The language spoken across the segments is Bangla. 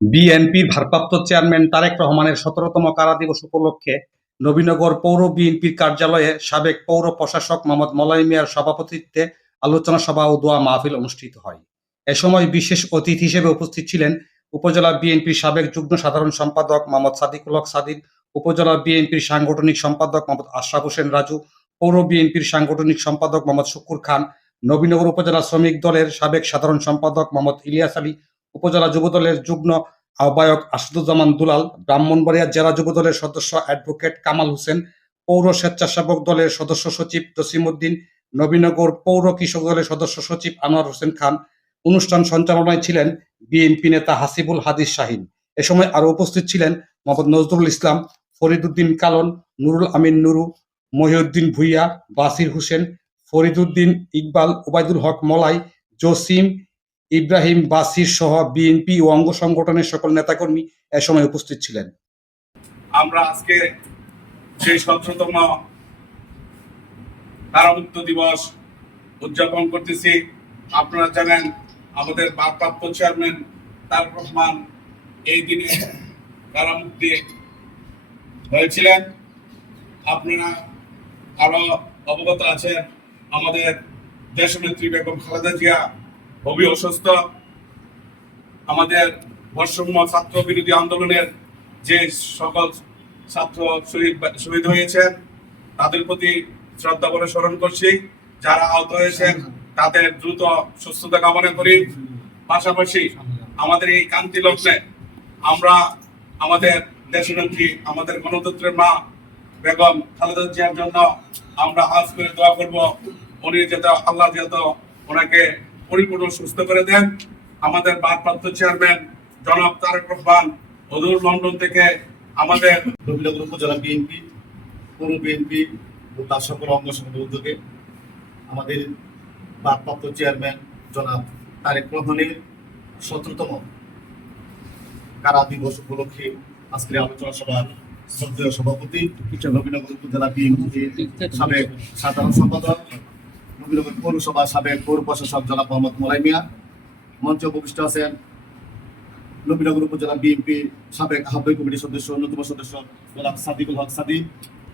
বিএনপির ভারপ্রাপ্ত চেয়ারম্যান তারেক রহমানের ১৭তম কারা দিবস উপলক্ষে নবীনগর পৌর বিএনপির কার্যালয়ে সাবেক পৌর প্রশাসক মোহাম্মদ মলয় মিয়ার সভাপতিত্বে আলোচনা সভা ও দোয়া মাহফিল অনুষ্ঠিত হয়। এ সময় বিশেষ অতিথি হিসেবে উপস্থিত ছিলেন উপজেলা বিএনপির সাবেক যুগ্ম সাধারণ সম্পাদক মোহাম্মদ সাদিকুল হক সাদিক, উপজেলা বিএনপির সাংগঠনিক সম্পাদক মোহাম্মদ আশরাফ হোসেন রাজু, পৌর বিএনপির সাংগঠনিক সম্পাদক মোহাম্মদ শুকুর খান, নবীনগর উপজেলা শ্রমিক দলের সাবেক সাধারণ সম্পাদক মোহাম্মদ ইলিয়াস আলী, উপজেলা যুবদলের যুগ্ম আহ্বায়ক আসাদুজ্জামান দুলাল, ব্রাহ্মণবাড়িয়া জেলা যুবদলের সদস্য অ্যাডভোকেট কামাল হোসেন, পৌর স্বেচ্ছাসেবক দলের সদস্য সচিব জসিমউদ্দিন, নবীনগর পৌর কৃষক দলের সদস্য সচিব আনোয়ার হোসেন খান। অনুষ্ঠান সঞ্চালনায় ছিলেন বিএনপি নেতা হাসিবুল হাদিস শাহীন। এ সময় আরো উপস্থিত ছিলেন মোহাম্মদ নজরুল ইসলাম, ফরিদউদ্দিন কালন, নুরুল আমিন নুরু, মহিউদ্দিন ভুইয়া, বাসির হোসেন, ফরিদউদ্দিন ইকবাল, ওবায়দুল হক মলাই, জসিম, ইব্রাহিম বাসির সহ বিএনপি ও অঙ্গ সংগঠনের সকল নেতাকর্মী এ সময় উপস্থিত ছিলেন। আমরা আজকে সেই ১৭তম কারামুক্ত দিবস উদযাপন করতেছি। আপনারা জানেন আমাদের ভারপ্রাপ্ত চেয়ারম্যান তারেক রহমান এই দিনে কারামুক্তি হয়েছিলেন। আপনারা আরো অবগত আছেন আমাদের দেশনেত্রী বেগম খালেদা জিয়া খুবই অসুস্থ। আমাদের বৈষম্য ছাত্র বিরোধী আন্দোলনের যে সকল ছাত্র শহীদ হয়েছেন তাদের প্রতি শ্রদ্ধা করে স্মরণ করছি। যারা আহত হয়েছেন তাদের দ্রুত সুস্থতা কামনা করি। পাশাপাশি আমাদের এই কান্তি লগ্নে আমরা আমাদের দেশনেত্রী, আমাদের গণতন্ত্রের মা বেগম খালেদা জিয়ার জন্য আমরা আজ করে দোয়া করব। উনি যাতে আল্লাহ যাতে ওনাকে পরিপূর্ণ সুস্থ করে দেন। আমাদের ভারপ্রাপ্ত চেয়ারম্যান জনাব তারেক রহমান অদূর লন্ডন থেকে আমাদের নবীনগর উপজেলা বিএনপি, পৌর বিএনপি ও তার সকল অঙ্গ সংগঠনের উদ্যোগে আমাদের ভারপ্রাপ্ত চেয়ারম্যান জনাব তারেক রহমানের ১৭তম কারা দিবস উপলক্ষে আজকের আলোচনা সভার শ্রদ্ধেয় সভাপতি, নবীনগর উপজেলা বিএনপির সাবেক সাধারণ সম্পাদক, নবীনগর পৌরসভা সাবেক পৌর প্রশাসক জনাব মোহাম্মদ মলয় মিয়া। মঞ্চে উপবিষ্ট আছেন নবীনগর উপজেলা বিএনপি সাবেক আহ্বায়ক কমিটির সদস্য, অন্যতম সদস্য জনাব সাদিকুল হক সাদিক।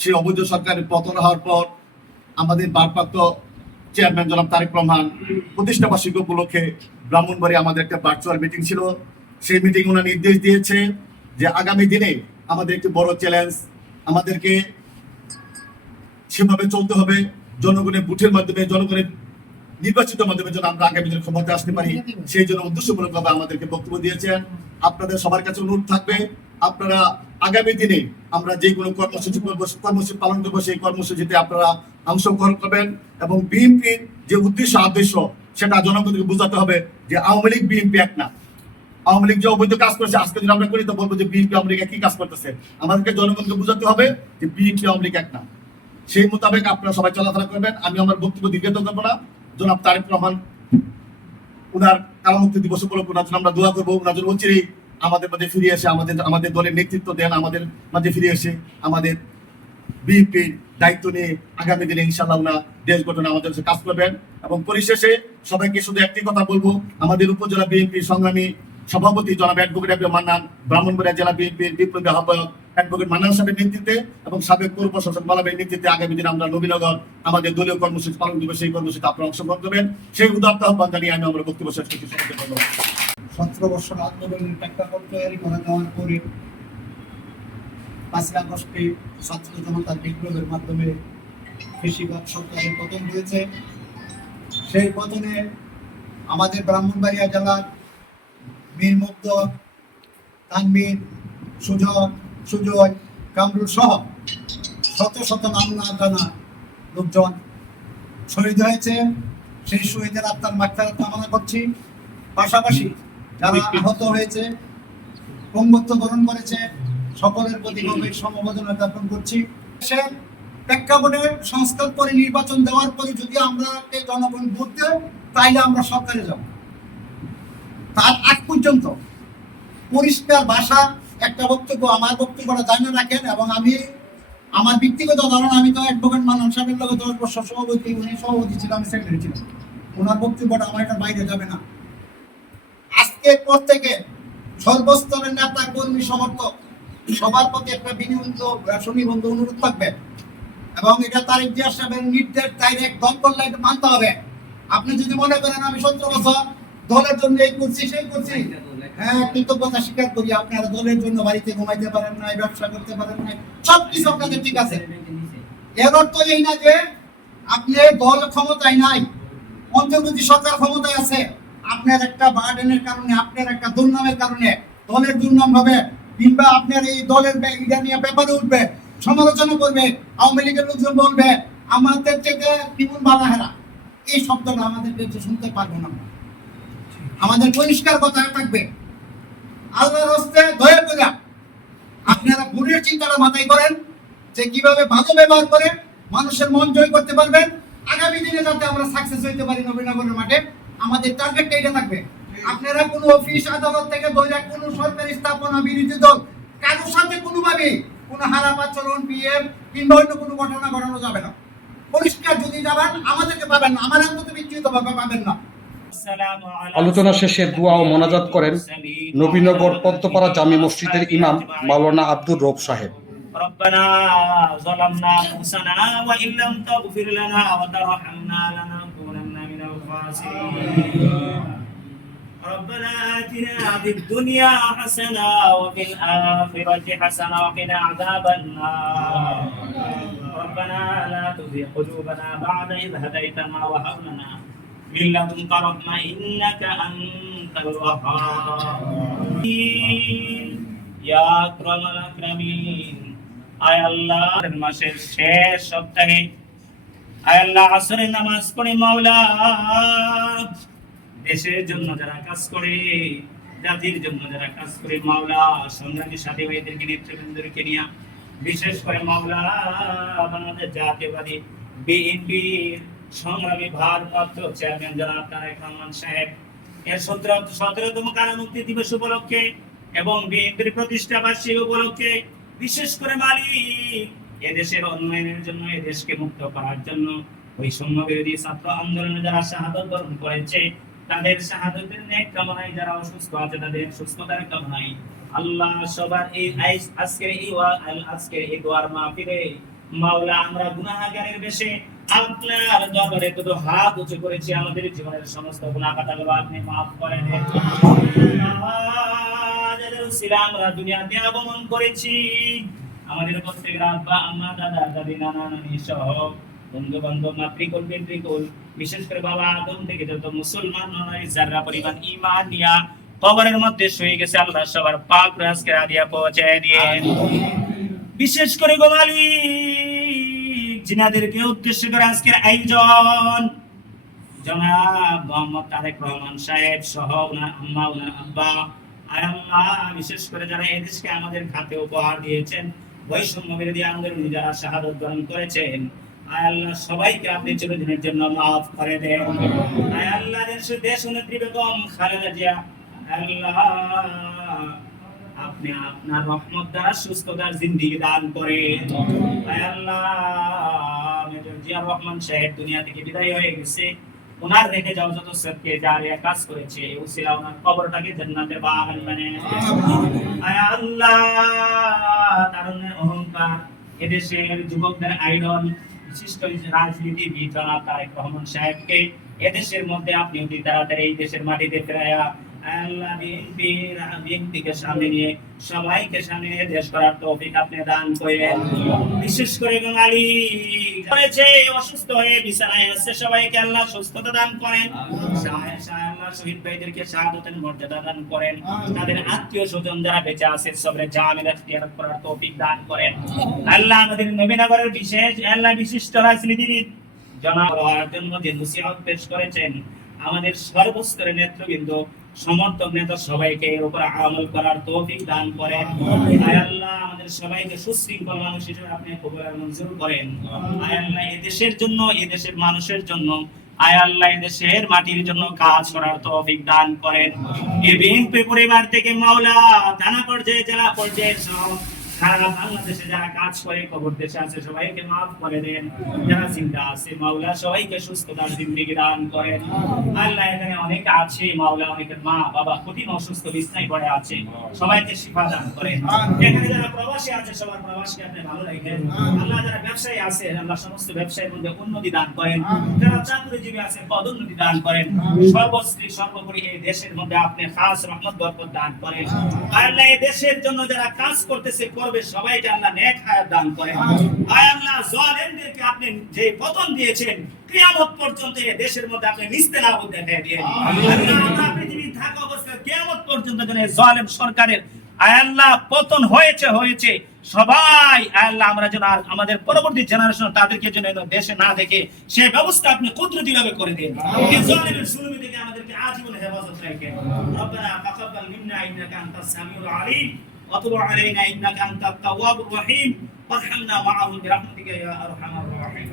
সেই অবৈধ সরকারের পতন হওয়ার পর আমাদের ভারপ্রাপ্ত চেয়ারম্যান জনাব তারেক রহমান প্রতিষ্ঠা বার্ষিকী উপলক্ষে ব্রাহ্মণবাড়িয়া আমাদের একটা ভার্চুয়াল মিটিং ছিল। সেই মিটিং ওনার নির্দেশ দিয়েছে যে আগামী দিনে আমাদের একটি বড় চ্যালেঞ্জ, আমাদেরকে সেভাবে চলতে হবে জনগণের ভোটের মাধ্যমে, জনগণের নির্বাচিত মাধ্যমে যেন আমরা আগামী দিনে ক্ষমতায় আসতে পারি, সেই জন্য উদ্দেশ্যমূলকভাবে আমাদেরকে বক্তব্য দিয়েছেন। আপনাদের সবার কাছে অনুরোধ থাকবে, আপনারা আগামী দিনে আমরা যে কোনো কর্মসূচি পালন করবো, সেই কর্মসূচিতে আপনারা অংশগ্রহণ করবেন এবং বিএনপির যে উদ্দেশ্য আদর্শ সেটা জনগণকে বোঝাতে হবে যে আওয়ামী লীগ বিএনপি এক না। আওয়ামী লীগ যে অবৈধ কাজ করছে আজকে যদি আমরা করি তো বলবো যে বিএনপি আওয়ামী লীগ একই কাজ করতেছে। আমাদেরকে জনগণকে বোঝাতে হবে যে বিএনপি আওয়ামী লীগ এক না। সেই মোতাবেক আপনারা সবাই চলাফেরা করবেন। আমি আমার বক্তব্য দীর্ঘায়িত করবো না। জনাব তারেক রহমান উনার কারামুক্তি দিবস উপলক্ষে ওনার জন্য আমরা দোয়া করবো। ওনার জন্য অচিরেই আমাদের মাঝে ফিরে এসে আমাদের দলের নেতৃত্ব দেন, আমাদের মাঝে ফিরে এসে আমাদের বিএনপির দায়িত্ব নিয়ে আগামী দিনে ইনশাআল্লাহ উনার দেশ গঠনে আমাদের কাজ করবেন। এবং পরিশেষে সবাইকে শুধু একটি কথা বলবো, আমাদের উপজেলা বিএনপির সংগ্রামী সভাপতি জনাব অ্যাডভোকেট আব্দুল মান্নান, ব্রাহ্মণবাড়িয়া জেলা বিএনপির বিপ্লবী আহ্বায়ক অ্যাডভোকেট মান্নান সাহেবের নেতৃত্বে এবং সাবেক পৌর প্রশাসক মালাবের নেতৃত্বে আগামী দিনে আমরা নবীনগর আমাদের দলীয় কর্মসূচি পালন করবো। সেই কর্মসূচিতে আপনারা অংশগ্রহণ করবেন। সেই উদাত্ত আহ্বান জানিয়ে আমি আমার বক্তব্য শেষ করতে সবাইকে ধন্যবাদ। ১৭ বছর আন্দোলনের প্রেক্ষাপট তৈরি করে দেওয়ার পরে ৫ই আগস্টে ছাত্র জনতার বিপ্লবের মাধ্যমে বেশিরভাগ সরকারের পতন হয়েছে। সেই পতনে আমাদের ব্রাহ্মণবাড়িয়া জেলার মীর মুগ্ধ, তানভীর, সুজয়, কামরুল সহ শত শত নাম না জানা লোকজন শহীদ হয়েছে। সেই শহীদের আত্মার মাগফিরাত কামনা করছি। পাশাপাশি যারা আহত হয়েছে, পঙ্গুত্ব বরণ করেছে, সকলের প্রতি গভীর সমবেদনা জ্ঞাপন করছি। সে প্রেক্ষাপটে সংস্কার করে নির্বাচন দেওয়ার পরে যদি আমরা জনগণ ভোট দেয় তাইলে আমরা সরকারে যাব। তার আগ পর্যন্ত পরিষ্কার ভাষা একটা বক্তব্য, আমার বক্তব্যটা জানিয়ে রাখেন। এবং আমি আমার ব্যক্তিগত ধারণা, আমি তো অ্যাডভোকেট মান্নান সাহেবের লগে 10 বছর সভাপতি, উনি সভাপতি ছিল, আমি সেক্রেটারি ছিলাম। ওনার বক্তব্যটা আমার এটার বাইরে যাবে না। আজকের পর থেকে সর্বস্তরের নেতা কর্মী সমর্থক সবার প্রতি একটা সুনিবন্ধ অনুরোধ থাকবে, এবং এটা তারেক জিয়া সাহেবের নির্দেশ ডাইরেক্ট দল করলে এটা মানতে হবে। আপনি যদি মনে করেন আমি 17 বছর দলের জন্য এই করছি সেই করছি, হ্যাঁ কৃতজ্ঞতা স্বীকার করি, আপনারা দলের জন্য বাড়িতে ঘুমাইতে পারেন না, ব্যবসা করতে পারেন না, সবকিছু আপনাদের ঠিক আছে। এর অর্থ এই না যে আপনি দল ক্ষমতায় নাই, অন্তর্বর্তী সরকার ক্ষমতায় আছে, আপনার একটা বার্ডেনের কারণে, আপনার একটা দুর্নামের কারণে দলের দুর্নাম হবে, কিংবা আপনার এই দলের এটা নিয়ে পেপারে উঠবে, সমালোচনা করবে, আওয়ামী লীগের লোকজন বলবে আমাদের থেকে কিমন বালাহেরা, এই শব্দটা আমাদের শুনতে পারবো না। আমাদের পরিষ্কার কথা থাকবে, আল্লাহর হস্তে দয়া করে আপনারা ভোটের চিন্তাটা মাথায় করেন যে কিভাবে ভালো ব্যবহার করে মানুষের মন জয় করতে পারবেন। আগামী দিনে যাতে আমরা সাকসেস হইতে পারি নবীনগরের মাঠে, আমাদের টার্গেটটা এটা থাকবে। আপনারা কোনো অফিস আদালত থেকে ধরে কোনো সরকারি স্থাপনা, বিরোধী দল কারোর সাথে কোনোভাবে কোনো খারাপ আচরণ, বিহেভ কিংবা অন্য কোনো ঘটনা ঘটানো যাবে না। পরিষ্কার যদি যাবেন আমাদেরকে পাবেন না, আমার মতো বিচ্যুতভাবে পাবেন না। আলোচনা শেষে দোয়া ও মোনাজাত করেন নবীনগর পদ্মপাড়া জামি মসজিদের ইমাম মাওলানা আব্দুর রব সাহেব। ربنا ظلمنا أنفسنا وإن لم تغفر لنا وترحمنا لنكونن من الخاسرين ربنا آتنا في الدنيا حسنة وفي الآخرة حسنة وقنا عذاب النار ربنا لا تزغ قلوبنا بعد إذ هديتنا وهب لنا من لدنك رحمة إنك أنت الوهاب يا أكرم الأكرمين আয় আল্লাহ মাসের শেষ সপ্তাহে আয় আল্লাহ আসরের নামাজ পড়ে মাওলা দেশের জন্য যারা কাজ করে, জাতির জন্য যারা কাজ করে মাওলা, সংগ্রামী সাথী ভাইদেরকে, নেতৃবৃন্দকে নিয়ে বিশেষ করে মাওলা বাংলাদেশ জাতীয়বাদী বিএনপির সংগ্রামী ভারপ্রাপ্ত চেয়ারম্যান জনাব তারেক রহমান সাহেব এর 17তম কারামুক্তি দিবস উপলক্ষে এবং বিএনপির প্রতিষ্ঠা বার্ষিকী উপলক্ষে বিশেষ করে মালিক এদেশের উন্নয়নের জন্য, এদেশকে মুক্ত করার জন্য বৈষম্য বিরোধী ছাত্র আন্দোলনে যারা শাহাদত বরণ করেছে তাদের শাহাদতের নেক কামনায়, যারা অসুস্থ আছে তাদের সুস্থতার কামনায় আল্লাহ সবার এই আজকের এই দোয়ার মাহফিলে মাওলা আমরা গুনাহগারের বেশে আপনার দরবারে কত হাত উঁচু করেছি, আমাদের জীবনের সমস্ত গুনাহ খাতাগুলো আপনি মাফ করে দেন। আমরা দুনিয়াতে আগমন করেছি, আমাদের প্রত্যেকের আব্বা আম্মা দাদা দাদি নানা নানি সহ বন্ধু বান্ধব মাতৃকুল পিতৃকুল, বিশেষ করে বাবা আদম থেকে যত মুসলমান নয় যারা পরিমাণ ঈমান নিয়া কবরের মধ্যে শুয়ে গেছে আল্লাহ সবার পাক রাজকে রাদিয়া পৌঁছায় দিয়ে। বিশেষ করে গোমালি জিনাদেরকে উদ্দেশ্য করে আজকের আয়োজন জনাব মোহাম্মদ তারেক রহমান সাহেব সহ ওনার আম্মা ওনার আব্বা, আর আল্লাহ বিশেষ করে যারা এই দেশকে আমাদের হাতে উপহার দিয়েছেন, বৈষম্য বিরোধী আন্দোলনে যারা শাহাদত বরণ করেছেন, আয় আল্লাহ সবাইকে আপনি চিরদিনের জন্য মাফ করে দেন। আয় আল্লাহ দেশ নেত্রী বেগম খালেদা জিয়া আল্লাহ আপনি আপনার রহমত দ্বারা সুস্থতার জিন্দেগি দান করেন। আয় আল্লাহ মেজর জিয়া রহমান সাহেব দুনিয়া থেকে বিদায় হয়ে গেছে, ওনার রেখে যাও যত সবকে জারিয়া কাজ করেছে উসিলা ওনার কবরটাকে জান্নাতের বাগান বানিয়ে দেন। আয় আল্লাহ তারুণ্যের অহংকার, এদেশের যুবকদের আইডল, বিশিষ্ট রাজনীতিবিদ জনাব তারেক রহমান সাহেবকে এদেশের মধ্যে আপনি অতি তাড়াতাড়ি এই দেশের মাটিতে ফেরাইয়া আল্লাহ বিএনপিকে সামনে নিয়ে সবাইকে সামনে নিয়ে দেশ করার তৌফিক আপনি দান করেন। বিশেষ করে বাঙালি করেছে অসুস্থ হয়ে বিছানায় আছে, সবাইকে আল্লাহ সুস্থতা দান করেন। আল্লাহ শহীদ ভাইদেরকে শাহাদাতের মর্যাদা দান করেন, তাদের আত্মীয় স্বজন যারা বেঁচে আছে সবরে জামিল ইখতিয়ার করার তৌফিক দান করেন। আল্লাহ আমাদের নবীনগরের বিশিষ্ট রাজনীতিবিদ জনাব জন্মদিন মুসিবত পেশ করেছেন, আমাদের সর্বস্তরের নেতৃবৃন্দ সমর্থক নেতা সবাইকে এর উপর আমল করার তৌফিক দান করেন। আয় আল্লাহ আমাদের সবাইকে সুশৃঙ্খল মানুষ হিসেবে আপনি কবুল আর মঞ্জুর করেন। আয় আল্লাহ এই দেশের জন্য, এই দেশের মানুষের জন্য, আয় আল্লাহ এই দেশের মাটির জন্য কাজ করার তৌফিক দান করেন। এই বিএনপি পরিবার থেকে মাওলা থানা পর্যায়ে, জেলা পর্যায়ে সহ সারা বাংলাদেশে যারা কাজ করে কবর দেশে আছে সবাইকে মাফ করে দেন, যারা জিন্দা আছে মাওলা সবাইকে সুস্থতার জিন্দেগি দান করেন। আল্লাহ এখানে অনেক আছে মাওলা, অনেকের মা বাবা কঠিন অসুস্থ বিছানায় পড়ে আছে, সবাইকে শিফা দান করেন। এখানে যারা প্রবাসী আছে সবার প্রবাসকে আপনি ভালো রাখেন। আল্লাহ যারা ব্যবসায়ী আছে আল্লাহ সমস্ত ব্যবসায়ের মধ্যে উন্নতি দান করেন, যারা চাকরিজীবী আছে পদোন্নতি দান করেন। সর্বশ্রী সর্বোপরি এই দেশের মধ্যে আপনি খাস রহমত বরকত দান করেন। আল্লাহ এই দেশের জন্য যারা কাজ করতেছে করবে সবাইকে আল্লাহ নেক হায়াত দান করেন। আয় আল্লাহ জালেমদেরকে আপনি যে পতন দিয়েছেন কিয়ামত পর্যন্ত এই দেশের মধ্যে আপনি নিস্তেনাবুদ দেখিয়ে দিয়েন। আল্লাহ আমরা পৃথিবী থাকা অবস্থায় কিয়ামত পর্যন্ত যেন এই জালেম সরকারের আয় আল্লাহ পতন হয়েছে সবাই আয় আল্লাহ আমরা যেন আর আমাদের পরবর্তী জেনারেশন তাদেরকে যেন দেশে না দেখে সেই ব্যবস্থা আপনি কুদরতিভাবে করে দিন। এই জালেমের জুলুম থেকে আমাদেরকে আজীবন হেফাজত রাখেন। রব্বানা তাকাব্বাল মিন্না ইন্নাকা আনতাস সামিউল আলিম ওয়া তুব আলাইনা ইন্নাকা আনতাত তাওয়াবুর রহিম ওয়ারহামনা মা'আহুম বিরহমাতিকা ইয়া আরহামার রাহিম।